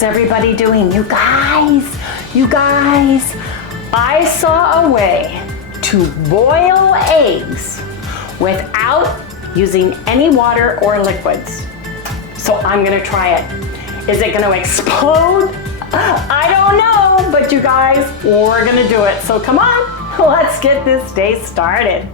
How's everybody doing? You guys, I saw a way to boil eggs without using any water or liquids. So I'm gonna try it. Is it gonna explode? I don't know, but you guys, we're gonna do it. So come on, let's get this day started.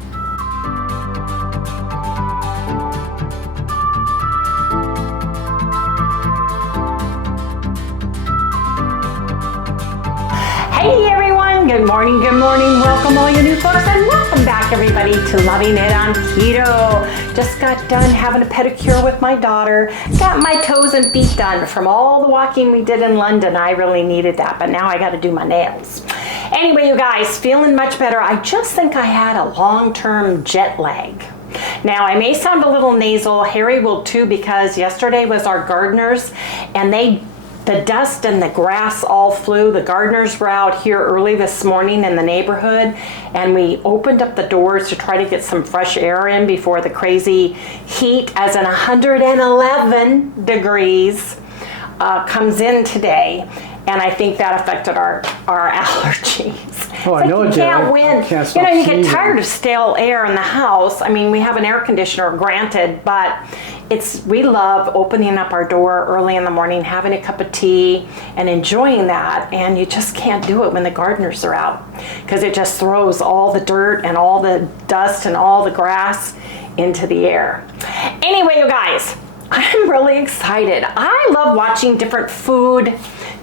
Hey everyone, good morning, welcome all you new folks and welcome back everybody to Loving It on Keto. Just got done having a pedicure with my daughter, got my toes and feet done from all the walking we did in London. I really needed that, but now I got to do my nails. Anyway, you guys, feeling much better. I just think I had a long-term jet lag. Now, I may sound a little nasal, Harry will too, because yesterday was our gardeners and the dust and the grass all flew. The gardeners were out here early this morning in the neighborhood, and we opened up the doors to try to get some fresh air in before the crazy heat, as in 111 degrees comes in today. And I think that affected our allergies. Oh, I know it did. You can't win. You know, you get tired of stale air in the house. I mean, we have an air conditioner, granted, but we love opening up our door early in the morning, having a cup of tea and enjoying that. And you just can't do it when the gardeners are out, because it just throws all the dirt and all the dust and all the grass into the air. Anyway, you guys, I'm really excited. I love watching different food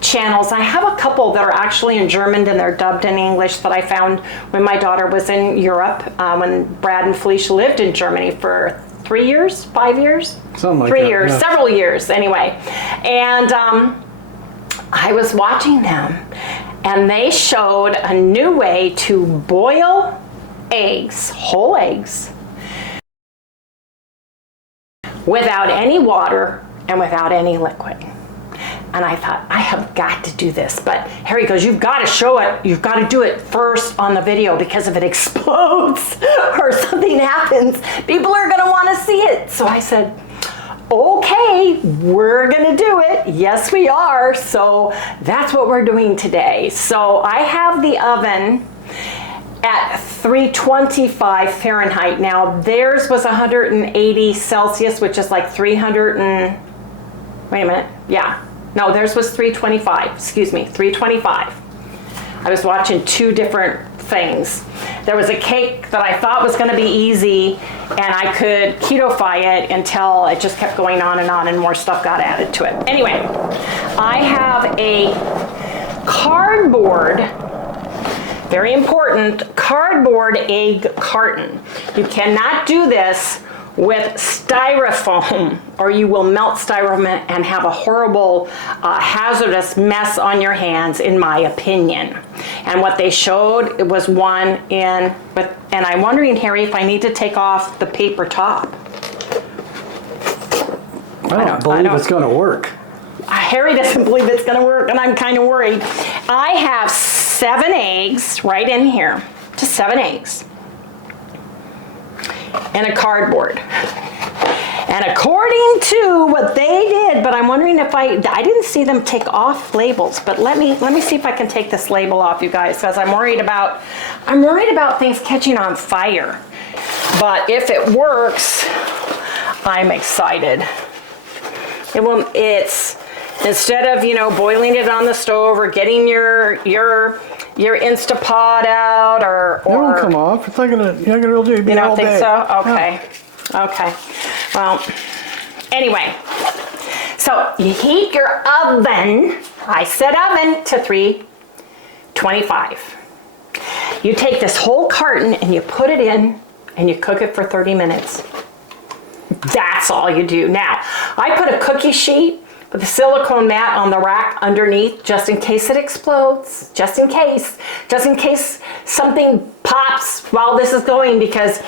channels. I have a couple that are actually in German and they're dubbed in English that I found when my daughter was in Europe, when Brad and Felicia lived in Germany for 3 years, 5 years? Something like 3 that, years, yeah. Several years anyway. And I was watching them and they showed a new way to boil eggs, whole eggs, without any water and without any liquid. And I thought, I have got to do this. But Harry goes, you've got to show it. You've got to do it first on the video, because if it explodes or something happens, people are going to want to see it. So I said, okay, we're going to do it. Yes, we are. So that's what we're doing today. So I have the oven at 325 Fahrenheit. Now theirs was 180 Celsius, which is like 300 and, wait a minute, yeah. No, theirs was 325, excuse me, 325. I was watching two different things. There was a cake that I thought was gonna be easy and I could keto-fy it until it just kept going on and more stuff got added to it. Anyway, I have a cardboard, very important, cardboard egg carton. You cannot do this with styrofoam, or you will melt styrofoam and have a horrible hazardous mess on your hands, in my opinion. And what they showed, it was one in with, and I'm wondering, Harry, if I need to take off the paper top. I don't believe it's going to work. Harry doesn't believe it's going to work, and I'm kind of worried. I have 7 eggs right in here, just 7 eggs. And a cardboard. And according to what they did, but I'm wondering if I didn't see them take off labels, but let me see if I can take this label off, you guys, because I'm worried about things catching on fire. But if it works, I'm excited. It's instead of, you know, boiling it on the stove or getting your Instapot out or It won't come off. It's not gonna. You're not gonna really do it. You don't think day. so? Okay. Yeah. Okay. Well, anyway, so you heat your oven. I set oven to 325. You take this whole carton and you put it in and you cook it for 30 minutes. That's all you do. Now, I put a cookie sheet with a silicone mat on the rack underneath, just in case it explodes, just in case something pops while this is going, because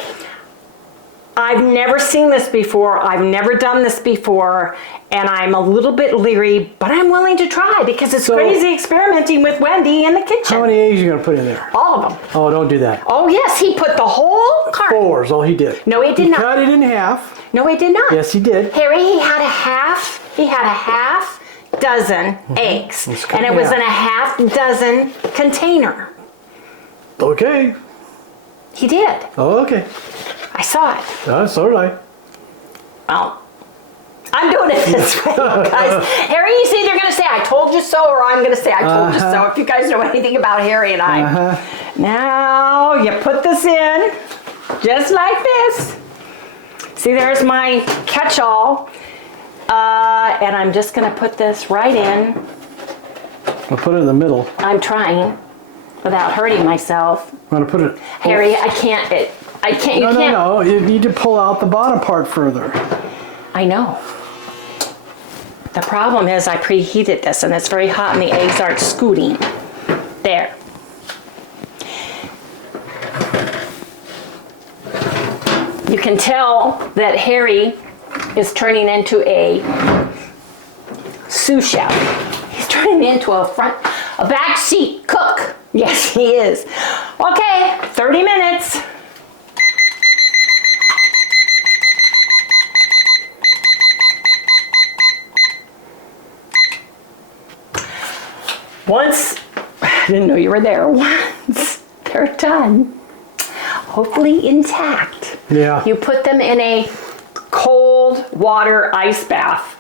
I've never seen this before, I've never done this before, and I'm a little bit leery, but I'm willing to try because it's crazy experimenting with Wendy in the kitchen. How many eggs are you going to put in there? All of them. Oh, don't do that. Oh yes, he put the whole carton. 4 is all he did. No, he did not. He cut it in half. No, he did not. Yes, he did. Harry, he had a half. He had a half dozen eggs. Let's And it was in a half dozen container. Okay. He did. Oh, okay. I saw it. So did I. Well, I'm doing it this way, guys. Harry is either going to say, I told you so, or I'm going to say, I told you so. If you guys know anything about Harry and I. Now, you put this in, just like this. See, there's my catch-all. And I'm just going to put this right in. I'll put it in the middle. I'm trying, without hurting myself. I'm going to put it... Harry, I can't, you can't. No, you need to pull out the bottom part further. I know. The problem is I preheated this and it's very hot and the eggs aren't scooting. There. You can tell that Harry is turning into a sous chef. He's turning into a backseat cook. Yes, he is. Okay, 30 minutes. Once, I didn't know you were there, once they're done, hopefully intact, you put them in a cold water ice bath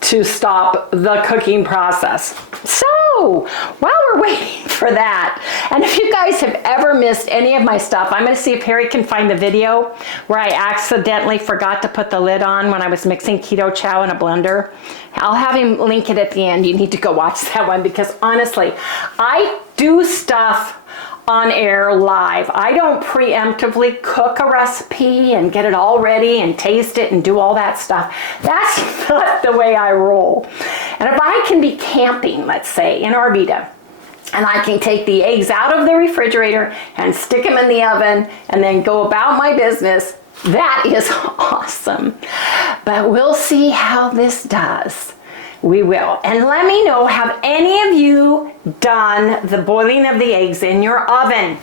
to stop the cooking process. So, while we're waiting for that, and if you guys have ever missed any of my stuff, I'm going to see if Harry can find the video where I accidentally forgot to put the lid on when I was mixing keto chow in a blender. I'll have him link it at the end. You need to go watch that one because honestly, I do stuff on air live. I don't preemptively cook a recipe and get it all ready and taste it and do all that stuff. That's not the way I roll. And if I can be camping, let's say, in Arvida, and I can take the eggs out of the refrigerator and stick them in the oven and then go about my business, that is awesome. But we'll see how this does. We will. And let me know, have any of you done the boiling of the eggs in your oven?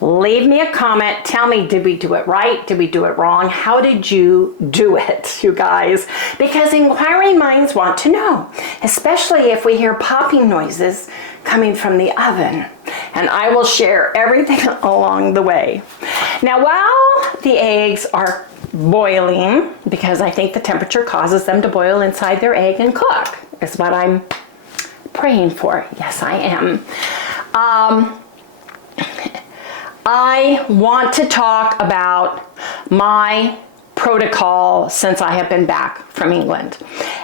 Leave me a comment. Tell me, did we do it right? Did we do it wrong? How did you do it, you guys? Because inquiring minds want to know, especially if we hear popping noises coming from the oven. And I will share everything along the way. Now, while the eggs are boiling, because I think the temperature causes them to boil inside their egg and cook, is what I'm praying for. Yes, I am. I want to talk about my protocol since I have been back from England.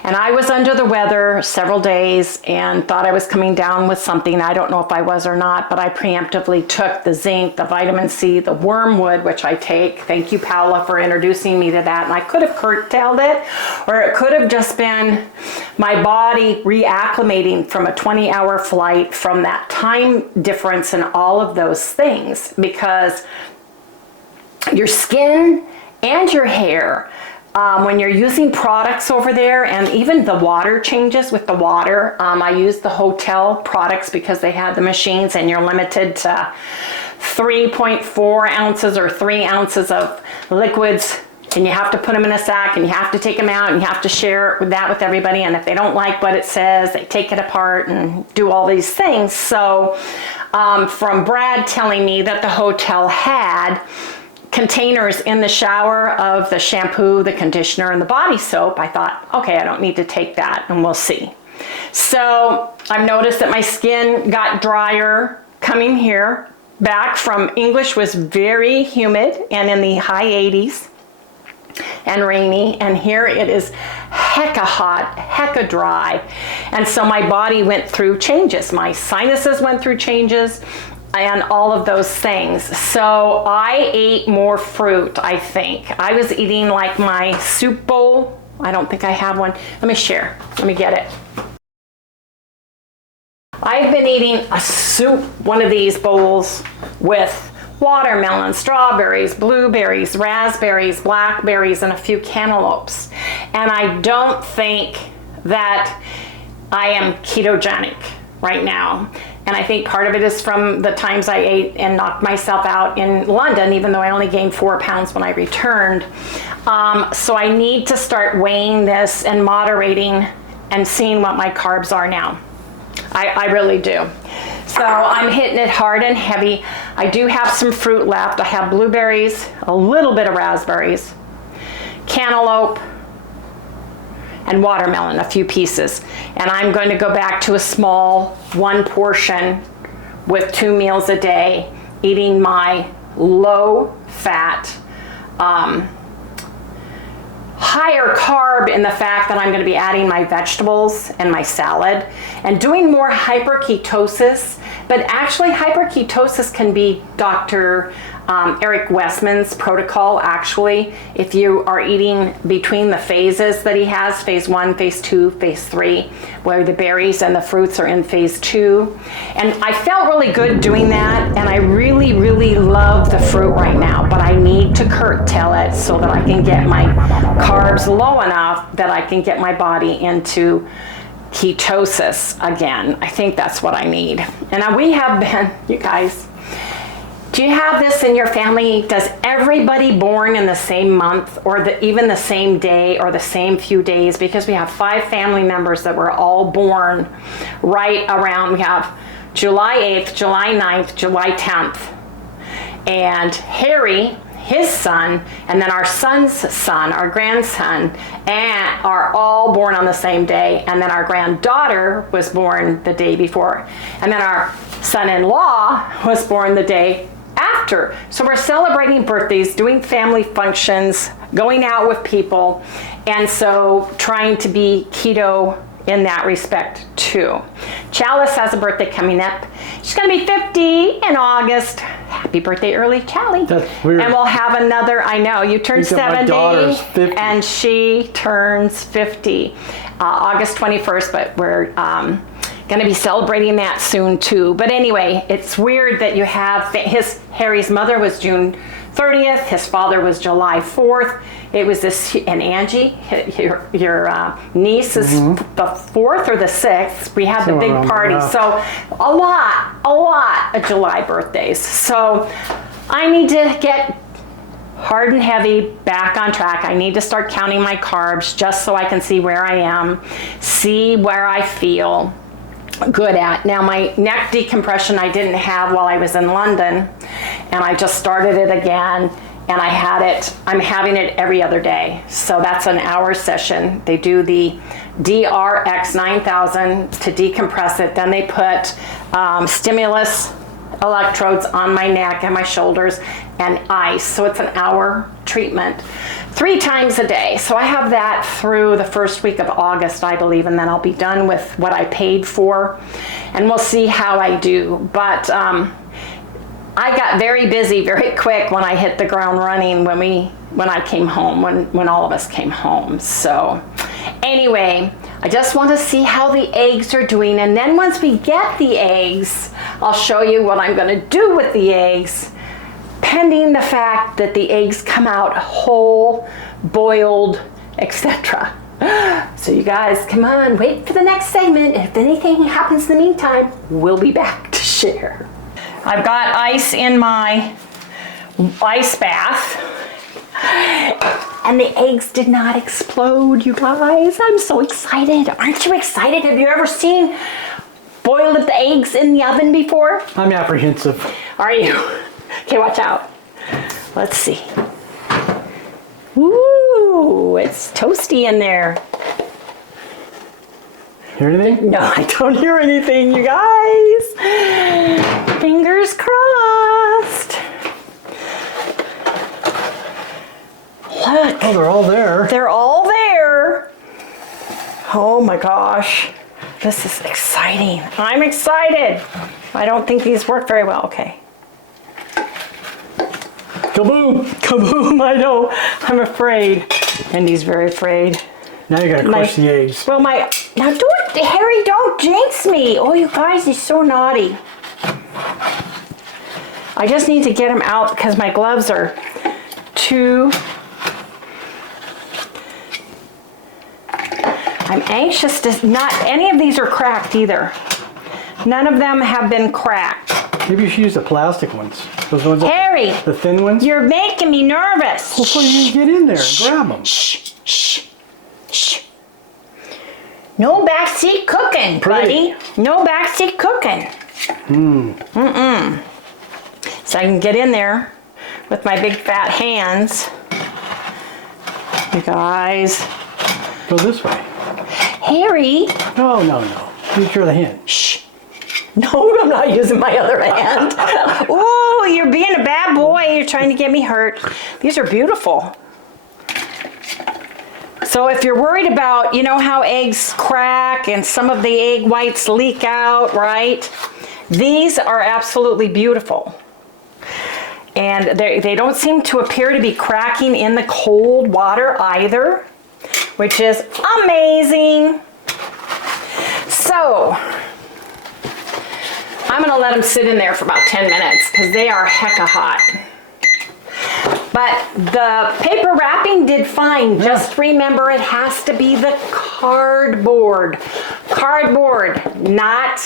And I was under the weather several days and thought I was coming down with something. I don't know if I was or not, but I preemptively took the zinc, the vitamin C, the wormwood, which I take. Thank you, Paula, for introducing me to that. And I could have curtailed it, or it could have just been my body reacclimating from a 20-hour flight, from that time difference and all of those things, because your skin and your hair, when you're using products over there, and even the water changes with the water. I use the hotel products because they have the machines and you're limited to 3.4 ounces or 3 ounces of liquids, and you have to put them in a sack and you have to take them out and you have to share that with everybody. And if they don't like what it says, they take it apart and do all these things. So from Brad telling me that the hotel had containers in the shower of the shampoo, the conditioner, and the body soap, I thought, okay, I don't need to take that, and we'll see. So I've noticed that my skin got drier coming here back from English. Was very humid and in the high 80s and rainy, and here it is hecka hot, hecka dry. And so my body went through changes. My sinuses went through changes and all of those things. So I ate more fruit, I think. I was eating like my soup bowl. I don't think I have one. Let me share. Let me get it. I've been eating a soup, one of these bowls, with watermelon, strawberries, blueberries, raspberries, blackberries, and a few cantaloupes. And I don't think that I am ketogenic right now. And I think part of it is from the times I ate and knocked myself out in London, even though I only gained 4 pounds when I returned. So I need to start weighing this and moderating and seeing what my carbs are now. I really do. So I'm hitting it hard and heavy. I do have some fruit left. I have blueberries, a little bit of raspberries, cantaloupe, and watermelon, a few pieces. And I'm going to go back to a small 1 portion with 2 meals a day, eating my low fat, higher carb in the fact that I'm going to be adding my vegetables and my salad and doing more hyperketosis. But actually hyperketosis can be Dr. Eric Westman's protocol, actually, if you are eating between the phases that he has, phase 1, phase 2, phase 3, where the berries and the fruits are in phase 2. And I felt really good doing that, and I really, really love the fruit right now, but I need to curtail it so that I can get my carbs low enough that I can get my body into ketosis again. I think that's what I need. And we have been, you guys, do you have this in your family? Does everybody born in the same month or even the same day or the same few days? Because we have 5 family members that were all born right around, we have July 8th, July 9th, July 10th. And Harry, his son, and then our son's son, our grandson, and are all born on the same day. And then our granddaughter was born the day before. And then our son-in-law was born the day after. So we're celebrating birthdays, doing family functions, going out with people, and so trying to be keto in that respect too. Chalice has a birthday coming up. She's gonna be 50 in August. Happy birthday early, Charlie. That's weird. And we'll have another, I know, you turned 70 my daughter's 50. And she turns 50 August 21st, but we're going to be celebrating that soon too. But anyway, it's weird that you have Harry's mother was June 30th, his father was July 4th. It was this, and Angie, your niece is the 4th or the 6th. We had the big party. So a lot of July birthdays. So I need to get hard and heavy back on track. I need to start counting my carbs just so I can see where I am, see where I feel good at. Now my neck decompression I didn't have while I was in London, and I just started it again, and I'm having it every other day. So that's an hour session. They do the DRX 9000 to decompress it. Then they put stimulus electrodes on my neck and my shoulders and ice. So it's an hour treatment 3 times a day. So I have that through the first week of August, I believe, and then I'll be done with what I paid for, and we'll see how I do. But I got very busy very quick when I hit the ground running when I came home, when all of us came home. So anyway, I just want to see how the eggs are doing, and then once we get the eggs, I'll show you what I'm going to do with the eggs, pending the fact that the eggs come out whole, boiled, etc. So you guys, come on, wait for the next segment. If anything happens in the meantime, we'll be back to share. I've got ice in my ice bath, and the eggs did not explode, you guys. I'm so excited. Aren't you excited? Have you ever seen boiled eggs in the oven before? I'm apprehensive. Are you? Okay, watch out. Let's see. Ooh, it's toasty in there. Hear anything? No, I don't hear anything, you guys. Fingers crossed. Look. Oh, they're all there. They're all there. Oh my gosh. This is exciting. I'm excited. I don't think these work very well. Okay. Kaboom! Kaboom, I know. I'm afraid. Wendy's very afraid. Now you gotta crush the eggs. Well, now Harry, don't jinx me. Oh, you guys, he's so naughty. I just need to get him out because my gloves are too... I'm anxious to... Not any of these are cracked either. None of them have been cracked. Maybe you should use the plastic ones. Those ones, Harry, the thin ones. You're making me nervous. Hopefully you get in there and grab them. Shh, shh, shh. No backseat cooking, buddy. No backseat cooking. So I can get in there with my big fat hands. You guys. Go this way. Harry. No, no, no. Use your other hand. Shh. No, I'm not using my other hand. Oh, you're being a bad boy. You're trying to get me hurt. These are beautiful. So if you're worried about, you know how eggs crack and some of the egg whites leak out, right? These are absolutely beautiful. And they don't seem to appear to be cracking in the cold water either, which is amazing. So I'm gonna let them sit in there for about 10 minutes because they are hecka hot. But the paper wrapping did fine. Just remember it has to be the cardboard. Cardboard, not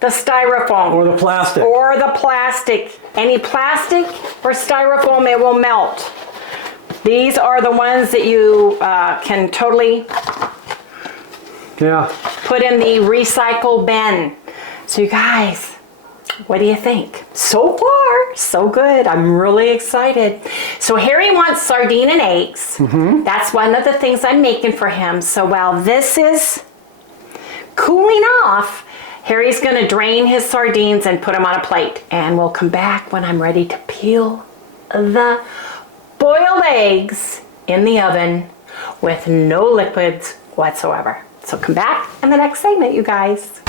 the styrofoam. Or the plastic. Or the plastic. Any plastic or styrofoam, it will melt. These are the ones that you can totally put in the recycle bin. So you guys, what do you think? So far, so good. I'm really excited. So Harry wants sardine and eggs. That's one of the things I'm making for him. So while this is cooling off, Harry's gonna drain his sardines and put them on a plate. And we'll come back when I'm ready to peel the boiled eggs in the oven with no liquids whatsoever. So come back in the next segment, you guys.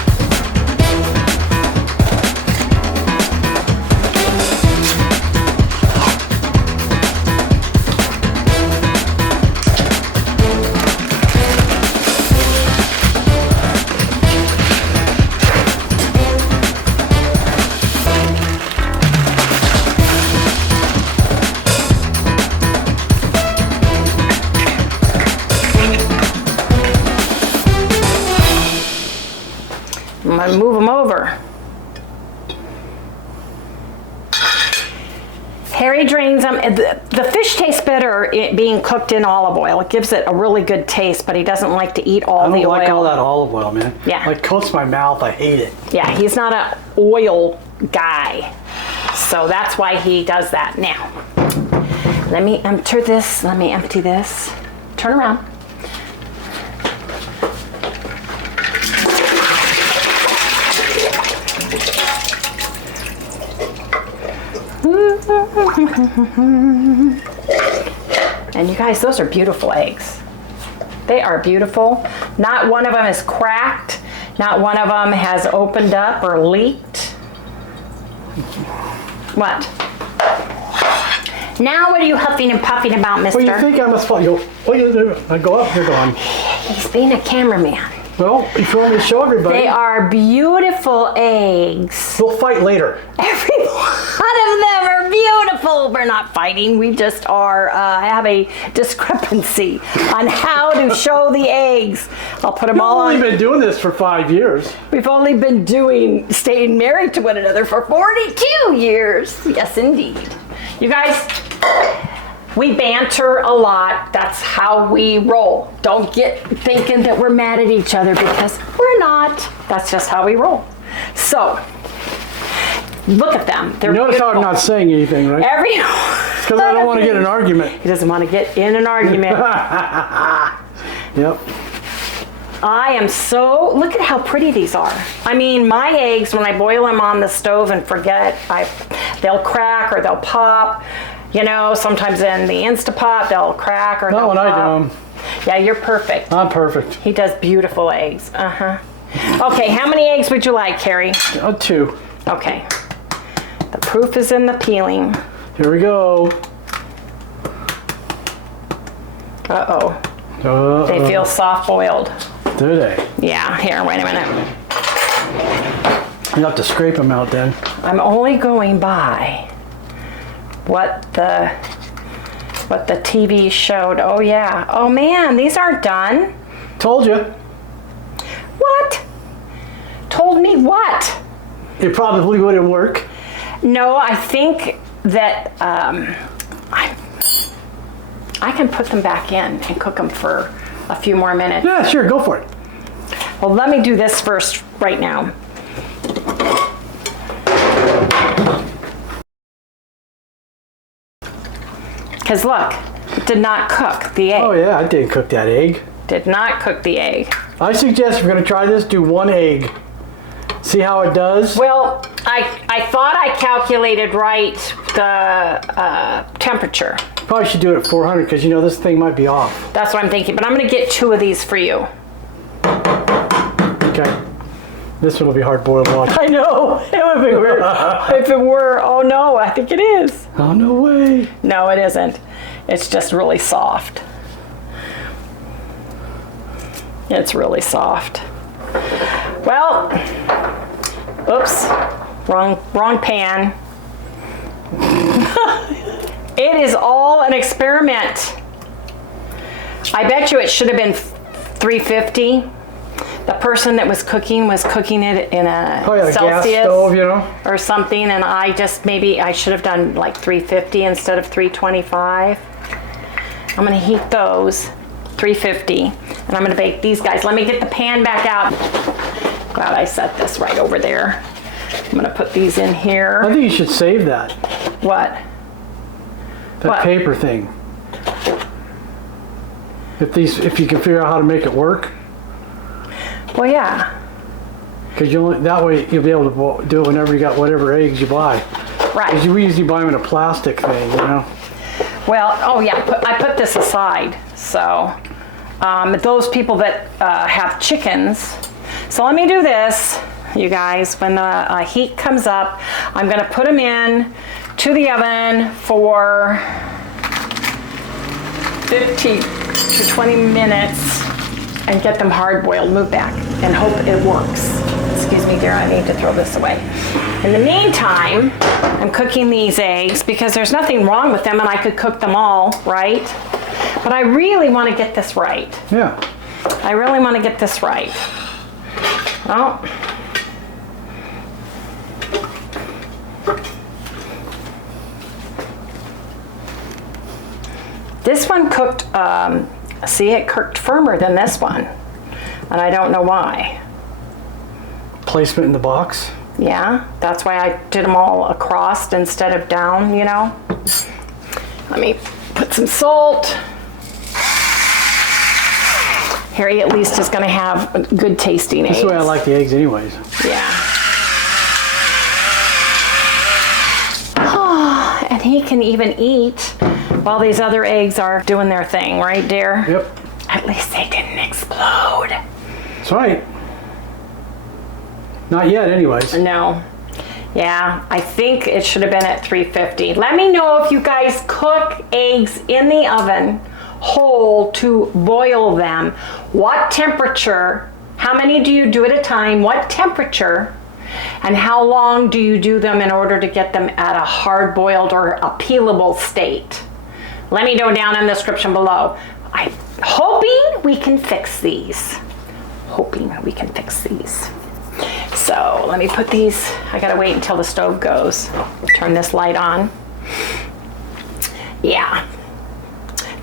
I'm gonna move them over. Harry drains them. The fish tastes better being cooked in olive oil. It gives it a really good taste, but he doesn't like to eat all the oil. I don't like all that olive oil, man. Yeah. It coats my mouth. I hate it. Yeah, he's not an oil guy. So that's why he does that. Now, let me empty this. Let me empty this. Turn around. And you guys, those are beautiful eggs. They are beautiful. Not one of them is cracked. Not one of them has opened up or leaked. What? Now what are you huffing and puffing about, mister? Well, you think I must follow? What you do? I go up, you're gone. He's being a cameraman. Well, if you want me to show everybody. They are beautiful eggs. We'll fight later. Every one of them are beautiful. We're not fighting. We just are have a discrepancy on how to show the eggs. I'll put them all on. We've only been doing this for 5 years. We've only been staying married to one another for 42 years. Yes, indeed. You guys, we banter a lot. That's how we roll. Don't get thinking that we're mad at each other because we're not. That's just how we roll. So, look at them. They're Notice beautiful. how I'm not saying anything, right? It's because I don't want to get in an argument. He doesn't want to get in an argument. Yep. I am so, look at how pretty these are. I mean, my eggs, when I boil them on the stove and forget, they'll crack or they'll pop. You know, sometimes in the Instapot, they'll crack or they'll pop. Not when I do them. Yeah, you're perfect. I'm perfect. He does beautiful eggs. Okay, how many eggs would you like, Carrie? 2. Okay. The proof is in the peeling. Here we go. Uh-oh. They feel soft-boiled. Do they? Yeah, here, wait a minute. You have to scrape them out then. I'm only going by what the TV showed. Oh yeah. Oh man, these aren't done. Told you. What? Told me what? It probably wouldn't work. No, I think that I can put them back in and cook them for a few more minutes. Yeah, sure, go for it. Well, let me do this first right now. Because look, it did not cook the egg. Oh yeah, I didn't cook that egg. Did not cook the egg. I suggest if you're gonna try this, do 1 egg. See how it does? Well, I thought I calculated right the temperature. Probably should do it at 400 because you know this thing might be off. That's what I'm thinking, but I'm gonna get 2 of these for you. Okay. This one will be hard boiled watch. I know. If it were, if it were, oh no, I think it is. Oh, no way. No, it isn't. It's just really soft. It's really soft. Well, oops, wrong pan. It is all an experiment. I bet you it should have been 350. The person that was cooking it in a Celsius gas stove, you know, or something, and I just maybe I should have done like 350 instead of 325. I'm gonna heat those 350, and I'm gonna bake these guys. Let me get the pan back out. Glad I set this right over there. I'm gonna put these in here. I think you should save that. What? That What? paper thing. If you can figure out how to make it work. Well, yeah. Because that way you'll be able to do it whenever you got whatever eggs you buy. Right. Because we usually buy them in a plastic thing, you know. Well, oh yeah, I put this aside. So those people that have chickens. So let me do this, you guys. When the heat comes up, I'm gonna put them in to the oven for 15 to 20 minutes and get them hard boiled. Move back and hope it works. Excuse me, dear, I need to throw this away. In the meantime, I'm cooking these eggs because there's nothing wrong with them and I could cook them all, right? But I really want to get this right. Yeah. I really want to get this right. Oh. This one cooked, see, it cooked firmer than this one. And I don't know why. Placement in the box. Yeah, that's why I did them all across instead of down, you know. Let me put some salt. Harry at least is gonna have good tasting eggs. That's the way I like the eggs anyways. Yeah. Oh, and he can even eat while these other eggs are doing their thing, right, dear? Yep. At least they didn't explode. That's right. Not yet anyways. No. Yeah, I think it should have been at 350. Let me know if you guys cook eggs in the oven whole to boil them. What temperature? How many do you do at a time? What temperature? And how long do you do them in order to get them at a hard boiled or a peelable state? Let me know down in the description below. I'm hoping we can fix these. Hoping we can fix these. So let me put these, I gotta wait until the stove goes. Turn this light on. Yeah.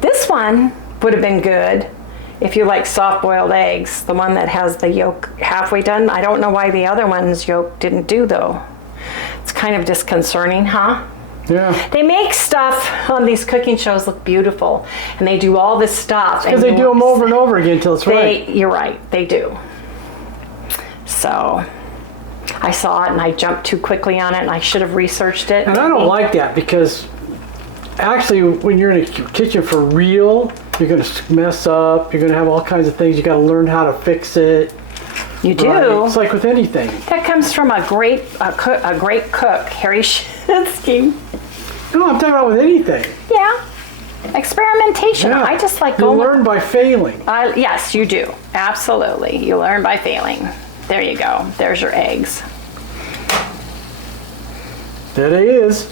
This one would have been good if you like soft boiled eggs, the one that has the yolk halfway done. I don't know why the other one's yolk didn't do though. It's kind of disconcerting, huh? Yeah. They make stuff on these cooking shows look beautiful, and they do all this stuff. Because they do them over and over again until it's right. You're right, they do. So I saw it and I jumped too quickly on it and I should have researched it. And I don't like that because actually when you're in a kitchen for real, you're going to mess up. You're going to have all kinds of things. You got to learn how to fix it. You do. Right? It's like with anything. That comes from a great cook, Harry Shinsky. No, I'm talking about with anything. Yeah. Experimentation. Yeah. I just like you going. learn by failing. Yes, you do. Absolutely. You learn by failing. There you go. There's your eggs. There they is.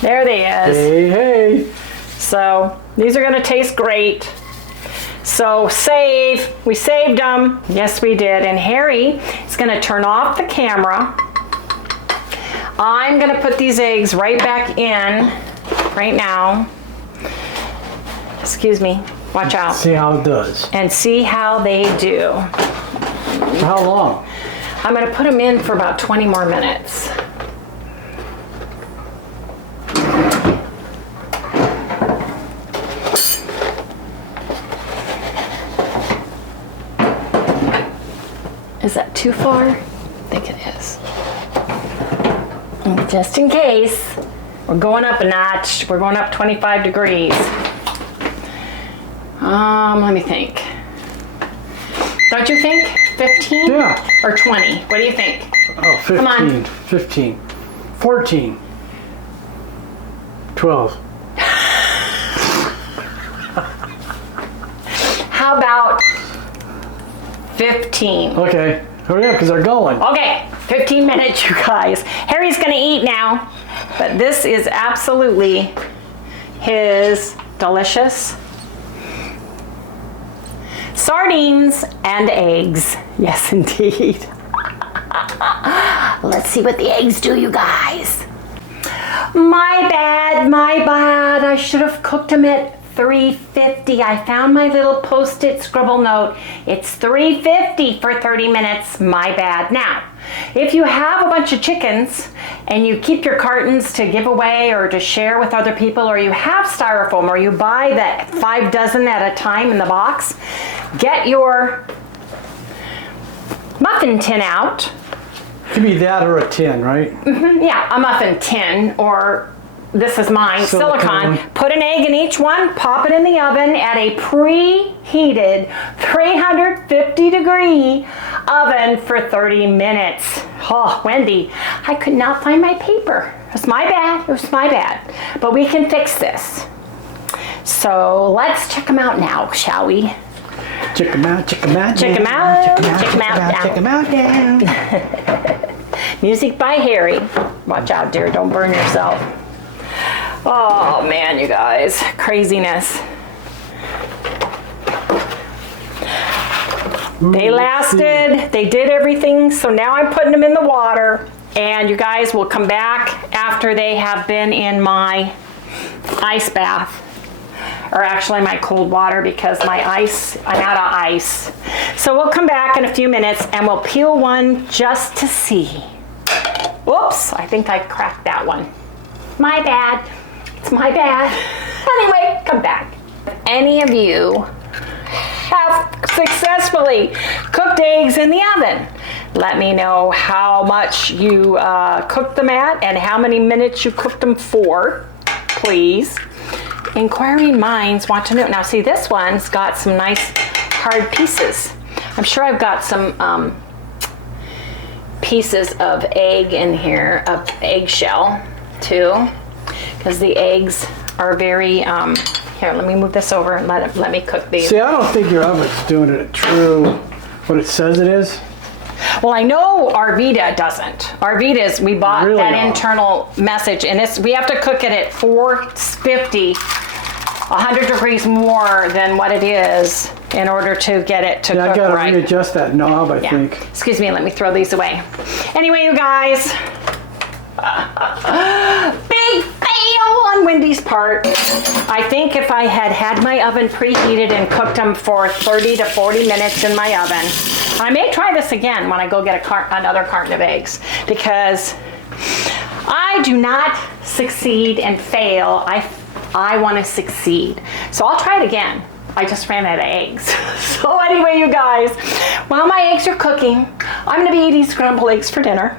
There they is. Hey, hey. So these are going to taste great. So save. We saved them. Yes, we did. And Harry is going to turn off the camera. I'm going to put these eggs right back in right now. Excuse me. Watch out. See how it does. And see how they do. I how long? I'm going to put them in for about 20 more minutes. Is that too far? I think it is. Just in case, we're going up a notch. We're going up 25 degrees. Let me think. Don't you think? 15? Yeah. Or 20? What do you think? Oh, 15, Come on. 15, 14, 12. How about 15? Okay, hurry up because they're going. Okay, 15 minutes, you guys. Harry's gonna eat now, but this is absolutely his delicious sardines and eggs. Yes, indeed. Let's see what the eggs do, you guys. My bad, my bad. I should have cooked them at 350. I found my little post-it scribble note. It's 350 for 30 minutes. My bad. Now, if you have a bunch of chickens and you keep your cartons to give away or to share with other people, or you have styrofoam, or you buy that 5 dozen at a time in the box, get your muffin tin out. Could be that or a tin, right? Yeah, a muffin tin, or this is mine, silicone. Put an egg in each one, pop it in the oven at a preheated 350 degree oven for 30 minutes. Oh, Wendy, I could not find my paper. It was my bad, it was my bad. But we can fix this. So let's check them out now, shall we? Check them out, check them out. Check them out, check them out, check them out down. Music by Harry. Watch out, dear, don't burn yourself. Oh man, you guys, craziness. They lasted, they did everything, so now I'm putting them in the water, and you guys will come back after they have been in my ice bath, or actually my cold water, because my ice, I'm out of ice. So we'll come back in a few minutes and we'll peel one just to see. Whoops, I think I cracked that one. My bad. It's my bad. Anyway, come back. If any of you have successfully cooked eggs in the oven, let me know how much you cooked them at and how many minutes you cooked them for, please. Inquiring minds want to know. Now see, this one's got some nice hard pieces. I'm sure I've got some pieces of egg in here, of eggshell too, because the eggs are very, here, let me move this over and let me cook these. See, I don't think your oven's doing it true, what it says it is. Well, I know Arvita doesn't. Arvita's, we bought Really that not. internal message, and it's, we have to cook it at 450, 100 degrees more than what it is in order to get it to Yeah, I cook gotta right. readjust that knob, I Yeah. think. Excuse me, let me throw these away. Anyway, you guys, big fail on Wendy's part. I think if I had had my oven preheated and cooked them for 30 to 40 minutes in my oven, I may try this again when I go get another carton of eggs, because I do not succeed and fail. I want to succeed. So I'll try it again. I just ran out of eggs. So anyway, you guys, while my eggs are cooking, I'm gonna be eating scrambled eggs for dinner.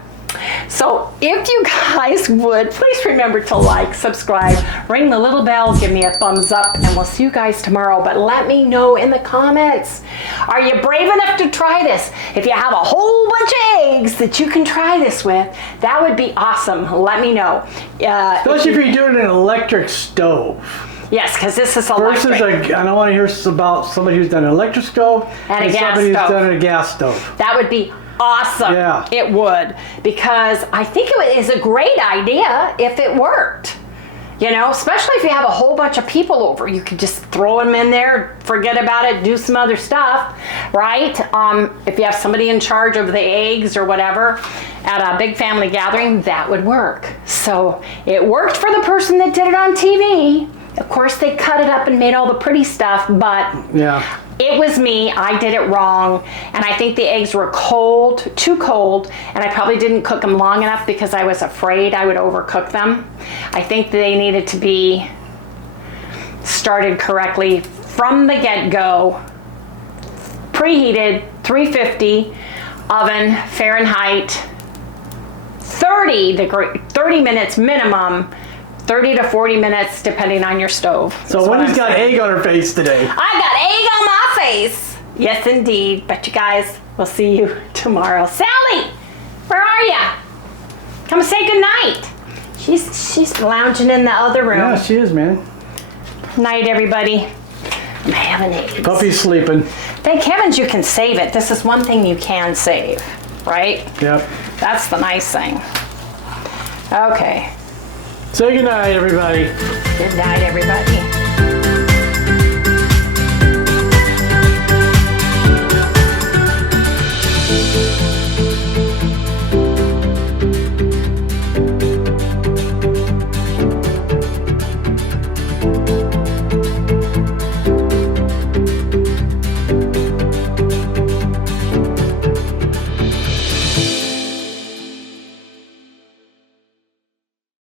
So if you guys would, please remember to like, subscribe, ring the little bell, give me a thumbs up, and we'll see you guys tomorrow. But let me know in the comments, are you brave enough to try this? If you have a whole bunch of eggs that you can try this with, that would be awesome. Let me know. Especially if you're doing an electric stove. Yes, because this is electric. Versus I don't want to hear about somebody who's done an electric stove And a gas somebody stove. who's done a gas stove. That would be awesome. Yeah. It would, because I think it is a great idea if it worked. You know, especially if you have a whole bunch of people over, you could just throw them in there, forget about it, do some other stuff, right? If you have somebody in charge of the eggs or whatever at a big family gathering, that would work. So it worked for the person that did it on TV. Of course, they cut it up and made all the pretty stuff, but Yeah. It was me, I did it wrong, and I think the eggs were cold, too cold, and I probably didn't cook them long enough because I was afraid I would overcook them. I think they needed to be started correctly from the get-go. Preheated, 350, oven, Fahrenheit, 30 minutes minimum, 30 to 40 minutes depending on your stove. So Wendy's got egg on her face today. I got egg on my face. Yes, indeed. But you guys, we'll see you tomorrow. Sally, where are ya? Come say goodnight. She's lounging in the other room. Yeah, she is, man. Night, everybody. I'm having eggs. Puppy's sleeping. Thank heavens you can save it. This is one thing you can save, right? Yep. That's the nice thing. Okay. Say goodnight, everybody. Good night, everybody.